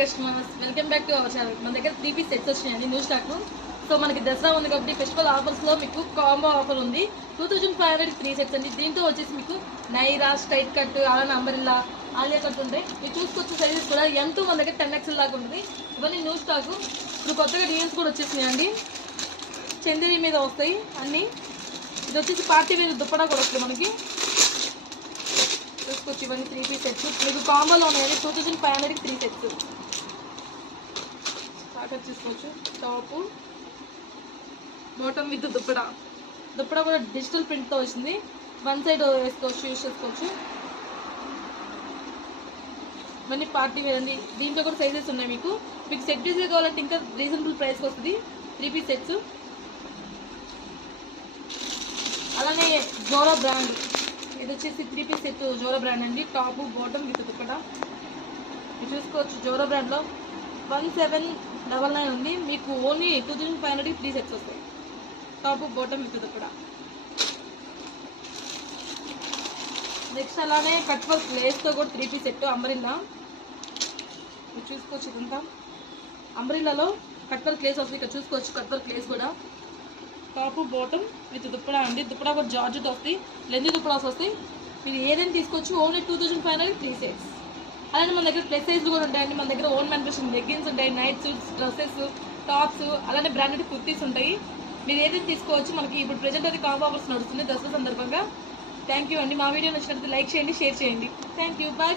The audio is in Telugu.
Customers welcome back to our channel. మన దగ్గర 3 పీస్ సెట్స్ వచ్చినాయండి న్యూ స్టాక్. సో మనకి దసరా ఉంది కాబట్టి ఫెస్టివల్ ఆఫర్స్లో మీకు కాంబో ఆఫర్ ఉంది. 2500 3 సెట్స్ అండి. దీంతో వచ్చేసి మీకు నైరా, స్ట్రైట్ కట్, అలానే అంబరిల్లా, ఆలియా కట్ ఉంటాయి. మీరు చూసుకొచ్చే సైజెస్ కూడా M2 మన దగ్గర 10XL దాకా ఉంటుంది. ఇవన్నీ న్యూ స్టాక్. ఇప్పుడు కొత్తగా డిజైన్స్ కూడా వచ్చేసినాయండి. చందేరి మీద వస్తాయి అన్నీ. ఇది వచ్చేసి పార్టీ మీద దుప్పడా కూడా వస్తుంది మనకి. చూసుకోవచ్చు ఇవన్నీ 3 పీస్ సెట్స్ మీకు కాంబోలో ఉన్నాయండి. 2500 3 సెట్స్ స్టార్ట్ చేసుకోవచ్చు. టాప్ బాటమ్ విత్ దుప్పడా కూడా డిజిటల్ ప్రింట్తో వచ్చింది. వన్ సైడ్ వేసుకోవచ్చు, యూజ్ చేసుకోవచ్చు. ఇవన్నీ పార్టీ వేర్ అండి. దీంట్లో కూడా సైజెస్ ఉన్నాయి. మీకు సెట్ పీసే కావాలంటే ఇంకా రీజనబుల్ ప్రైస్కి వస్తుంది. 3 పీస్ సెట్స్. అలానే జోరా బ్రాండ్, ఇది వచ్చేసి 3 పీస్ సెట్ జోరా బ్రాండ్ అండి. టాప్ బాటమ్ విత్ దుప్పడా మీరు చూసుకోవచ్చు. జోరా బ్రాండ్లో 1799 ఉంది. మీకు ఓన్లీ 2500 3 సెట్స్ వస్తాయి. Top bottom with dupatta. Next అలానే కట్ వర్క్ లేస్తో కూడా 3 పీస్ సెట్ అంబ్రిల్లా మీరు చూసుకోవచ్చు. ఇదంతా అంబ్రిల్లాలో కట్ వర్క్ లేస్ వస్తుంది. ఇక్కడ చూసుకోవచ్చు కట్ వర్క్ లేస్ కూడా. టాప్ బాటమ్ విత్ దుప్పడా అండి. దుప్పడా కూడా జార్జెట్ వస్తాయి, లెంది దుప్పడాస్ వస్తాయి. మీరు ఏదైనా తీసుకోవచ్చు. Only 2500 3 sets. అలానే మన దగ్గర ప్లస్ సైజ్లు కూడా ఉంటాయండి. మన దగ్గర ఓన్ మ్యానుఫ్యాక్చరింగ్ లెగ్గిన్స్ ఉంటాయి, నైట్ సూట్స్, డ్రెస్సెస్, టాప్స్, అలానే బ్రాండెడ్ కుర్తీస్ ఉంటాయి. మీరు ఏదైనా తీసుకోవచ్చు. మనకి ఇప్పుడు ప్రెజెంట్ అది కాంబో ఆఫర్స్ నడుస్తుంది దసరా సందర్భంగా. థ్యాంక్ యూ అండి. మా వీడియో నచ్చినట్లయితే లైక్ చేయండి, షేర్ చేయండి. Thank you. బాయ్.